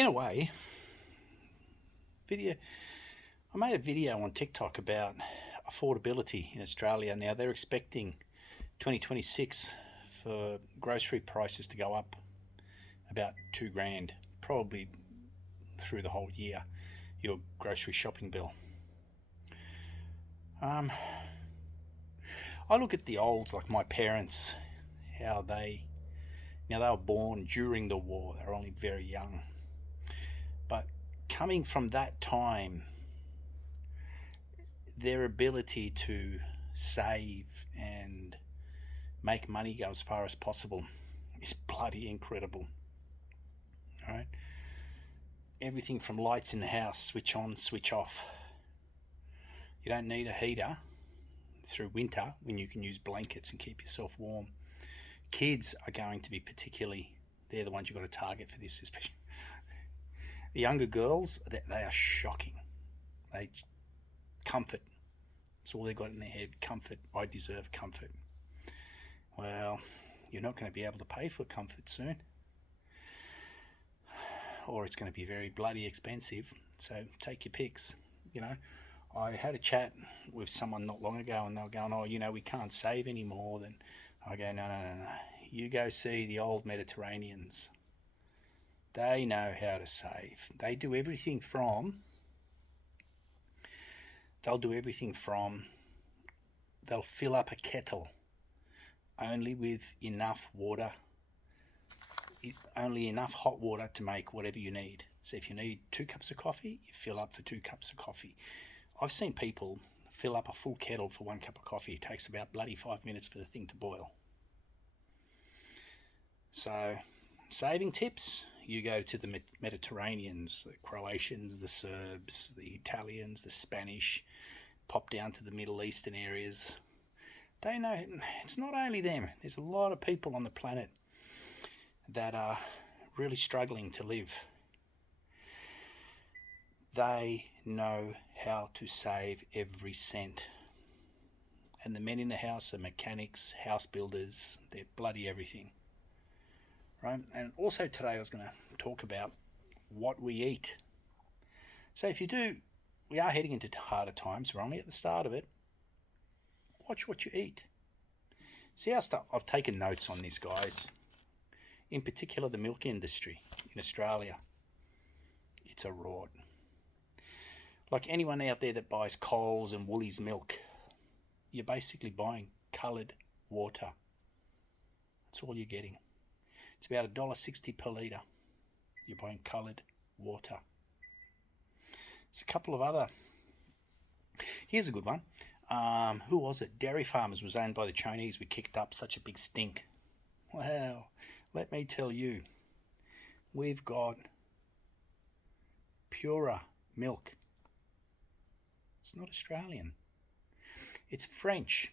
in a way, video. I made a video on TikTok about affordability in Australia. Now they're expecting 2026 for grocery prices to go up about 2 grand, probably through the whole year. Your grocery shopping bill. I look at the olds like my parents, how they were born during the war. They were only very young, but coming from that time, their ability to save and make money go as far as possible is bloody incredible. All right, everything from lights in the house, switch on, switch off. You don't need a heater through winter when you can use blankets and keep yourself warm. Kids are going to be particularly, they're the ones you've got to target for this, especially the younger girls. They are shocking. Comfort, it's all they've got in their head. Comfort. I deserve comfort. Well, you're not going to be able to pay for comfort soon, or it's going to be very bloody expensive. So take your picks. I had a chat with someone not long ago, and they were going, "Oh, we can't save any more." Then I go, "No, no, no, no. You go see the old Mediterraneans. They know how to save. They do everything from. They'll fill up a kettle only with enough water, only enough hot water to make whatever you need. So if you need 2 cups of coffee, you fill up for 2 cups of coffee. I've seen people fill up a full kettle for 1 cup of coffee. It takes about bloody 5 minutes for the thing to boil. So, saving tips, you go to the Mediterraneans, the Croatians, the Serbs, the Italians, the Spanish, pop down to the Middle Eastern areas. They know it's not only them. There's a lot of people on the planet that are really struggling to live. They know how to save every cent. And the men in the house are mechanics, house builders, they're bloody everything. Right? And also today I was going to talk about what we eat. So we are heading into harder times. We're only at the start of it. Watch what you eat. See how I've taken notes on this, guys. In particular, the milk industry in Australia. It's a rot. Like anyone out there that buys Coles and Woolies milk, you're basically buying coloured water. That's all you're getting. It's about $1.60 per litre. You're buying coloured water. There's a couple of other. Here's a good one. Who was it? Dairy Farmers was owned by the Chinese. We kicked up such a big stink. Well, let me tell you, we've got purer milk. It's not Australian. It's French.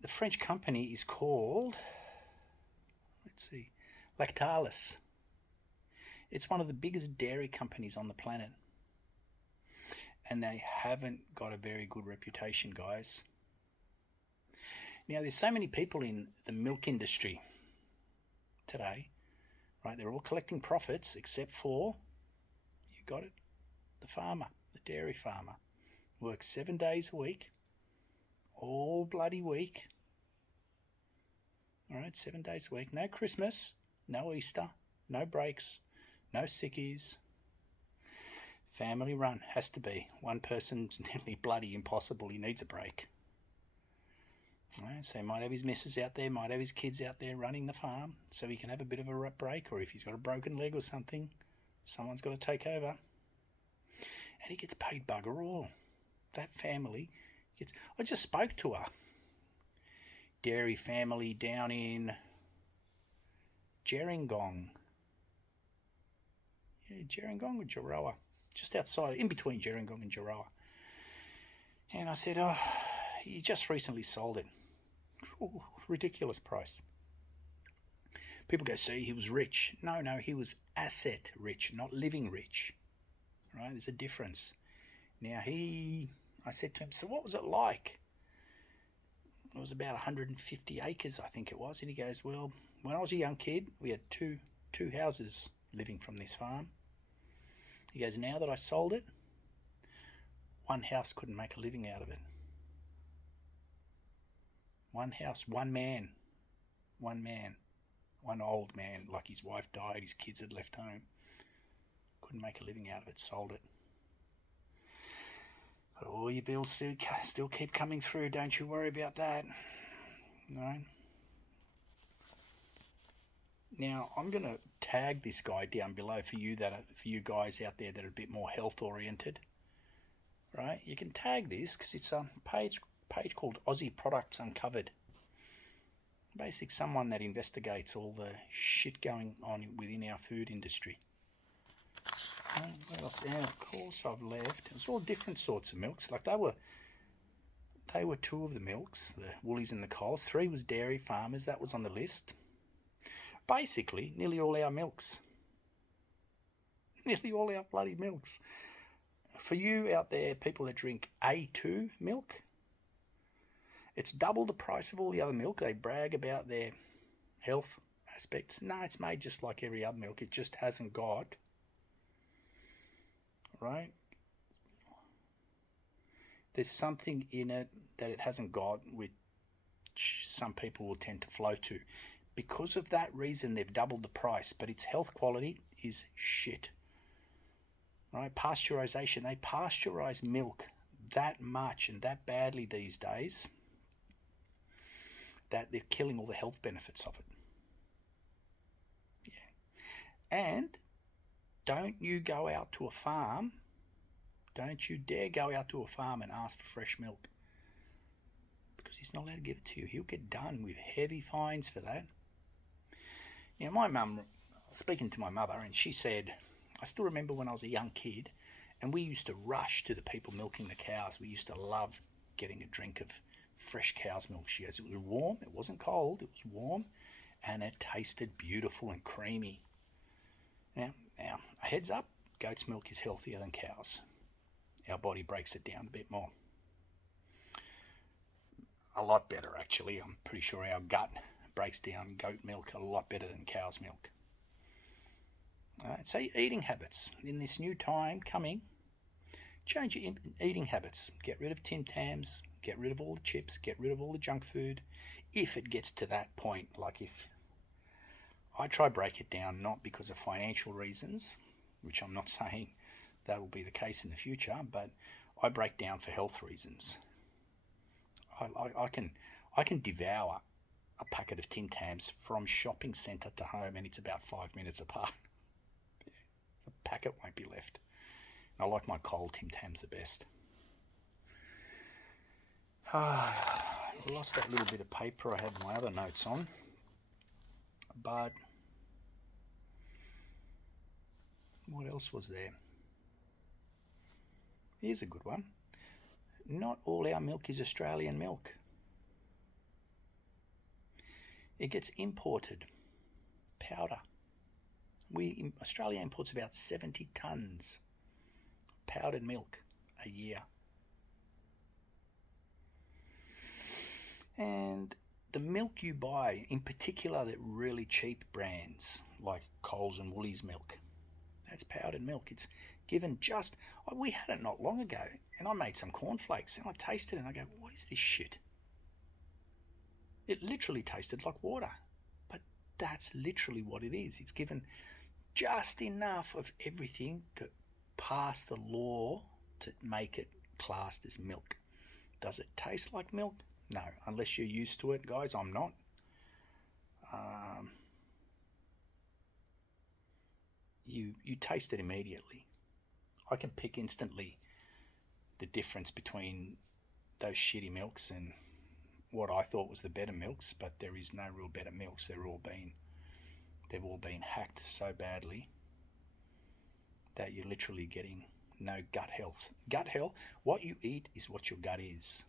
The French company is called, Lactalis. It's one of the biggest dairy companies on the planet. And they haven't got a very good reputation, guys. Now, there's so many people in the milk industry today, right? They're all collecting profits except for, you got it, the farmer, the dairy farmer. Works 7 days a week, all bloody week. All right, 7 days a week. No Christmas, no Easter, no breaks, no sickies. Family run, has to be. One person's nearly bloody impossible. He needs a break. All right, so he might have his missus out there, might have his kids out there running the farm, so he can have a bit of a break, or if he's got a broken leg or something, someone's got to take over. And he gets paid bugger all. That family gets... I just spoke to her. Dairy family down in Gerringong. Yeah, Gerringong or Geroa. Just outside, in between Gerringong and Geroa. And I said, you just recently sold it. Ooh, ridiculous price. People go, see, he was rich. No, he was asset rich, not living rich. Right? There's a difference. Now I said to him, so what was it like? It was about 150 acres, I think it was. And he goes, well, when I was a young kid, we had two houses living from this farm. He goes, now that I sold it, one house couldn't make a living out of it. One house, one man, one old man, like his wife died, his kids had left home, couldn't make a living out of it, sold it. But all your bills still keep coming through, don't you worry about that. No. Now, I'm going to tag this guy down below for you guys out there that are a bit more health oriented. Right? You can tag this because it's a page called Aussie Products Uncovered. Basically, someone that investigates all the shit going on within our food industry. What else? And of course, I've left. It was all different sorts of milks. Like they were two of the milks, the Woolies and the Coles. 3 was dairy farmers. That was on the list. Basically, nearly all our milks. Nearly all our bloody milks. For you out there, people that drink A2 milk, it's double the price of all the other milk. They brag about their health aspects. No, it's made just like every other milk. It just hasn't got, right? There's something in it that it hasn't got, which some people will tend to flow to. Because of that reason, they've doubled the price, but its health quality is shit. Right? Pasteurization. They pasteurize milk that much and that badly these days that they're killing all the health benefits of it. Yeah. And don't you go out to a farm, don't you dare go out to a farm and ask for fresh milk. Because he's not allowed to give it to you. He'll get done with heavy fines for that. You know, my mum, speaking to my mother, and she said, I still remember when I was a young kid, and we used to rush to the people milking the cows. We used to love getting a drink of fresh cow's milk. She goes, it was warm, it wasn't cold, it was warm, and it tasted beautiful and creamy. Now, a heads up, goat's milk is healthier than cow's. Our body breaks it down a bit more. A lot better, actually. I'm pretty sure our gut breaks down goat milk a lot better than cow's milk. So eating habits. In this new time coming, change your eating habits. Get rid of Tim Tams, get rid of all the chips, get rid of all the junk food. If it gets to that point, like if I try break it down, not because of financial reasons, which I'm not saying that will be the case in the future, but I break down for health reasons. I can devour a packet of Tim Tams from shopping centre to home, and it's about 5 minutes apart. The packet won't be left. I like my cold Tim Tams the best. I lost that little bit of paper I had my other notes on, but what else was there? Here's a good one. Not all our milk is Australian milk. It gets imported. Powder. Australia imports about 70 tonnes powdered milk a year. And the milk you buy, in particular the really cheap brands like Coles and Woolies milk, that's powdered milk. It's given just, we had it not long ago, and I made some cornflakes and I tasted it and I go, what is this shit? It literally tasted like water, but that's literally what it is. It's given just enough of everything to pass the law to make it classed as milk. Does it taste like milk? No, unless you're used to it, guys. I'm not. You taste it immediately. I can pick instantly the difference between those shitty milks and what I thought was the better milks, but there is no real better milks. They've all been hacked so badly that you're literally getting no gut health. Gut health, what you eat is what your gut is.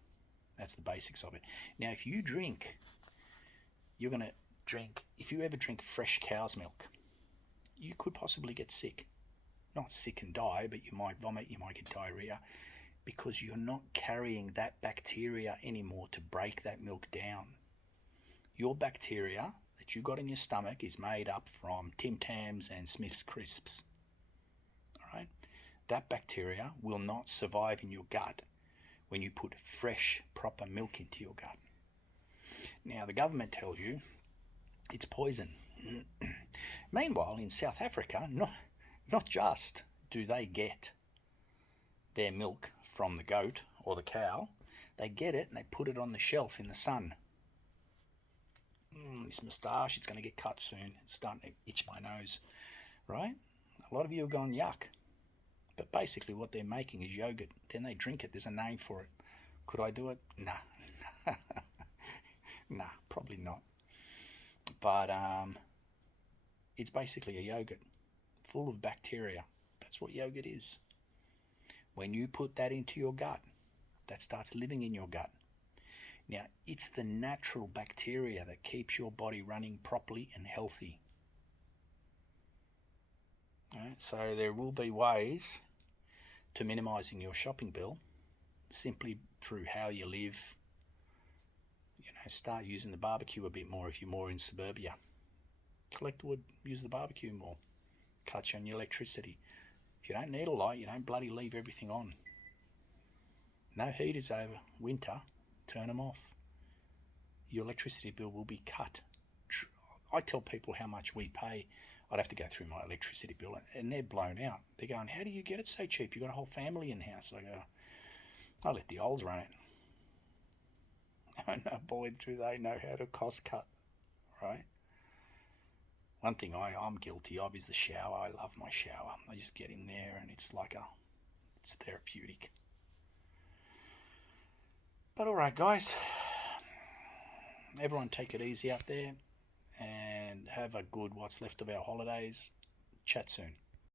That's the basics of it. Now, if you ever drink fresh cow's milk, you could possibly get sick. Not sick and die, but you might vomit, you might get diarrhea, because you're not carrying that bacteria anymore to break that milk down. Your bacteria that you got in your stomach is made up from Tim Tams and Smith's crisps. All right? That bacteria will not survive in your gut when you put fresh, proper milk into your gut. Now, the government tells you it's poison. Meanwhile, in South Africa, not just do they get their milk from the goat or the cow, they get it and they put it on the shelf in the sun. This moustache, it's going to get cut soon. It's starting to itch my nose, right? A lot of you are going, yuck. But basically what they're making is yogurt. Then they drink it. There's a name for it. Could I do it? Nah. Nah, probably not. But it's basically a yogurt full of bacteria. That's what yogurt is. When you put that into your gut, that starts living in your gut. Now, it's the natural bacteria that keeps your body running properly and healthy. Right? So there will be ways to minimising your shopping bill simply through how you live. Start using the barbecue a bit more if you're more in suburbia. Collect wood, use the barbecue more. Cut you on your electricity. If you don't need a light, you don't bloody leave everything on. No heaters over winter, turn them off. Your electricity bill will be cut. I tell people how much we pay. I'd have to go through my electricity bill, and they're blown out. They're going, how do you get it so cheap? You've got a whole family in the house. I go, I let the olds run it. No, boy, do they know how to cost cut, right? One thing I'm guilty of is the shower. I love my shower. I just get in there and it's therapeutic. But all right, guys, everyone take it easy out there and have a good what's left of our holidays. Chat soon.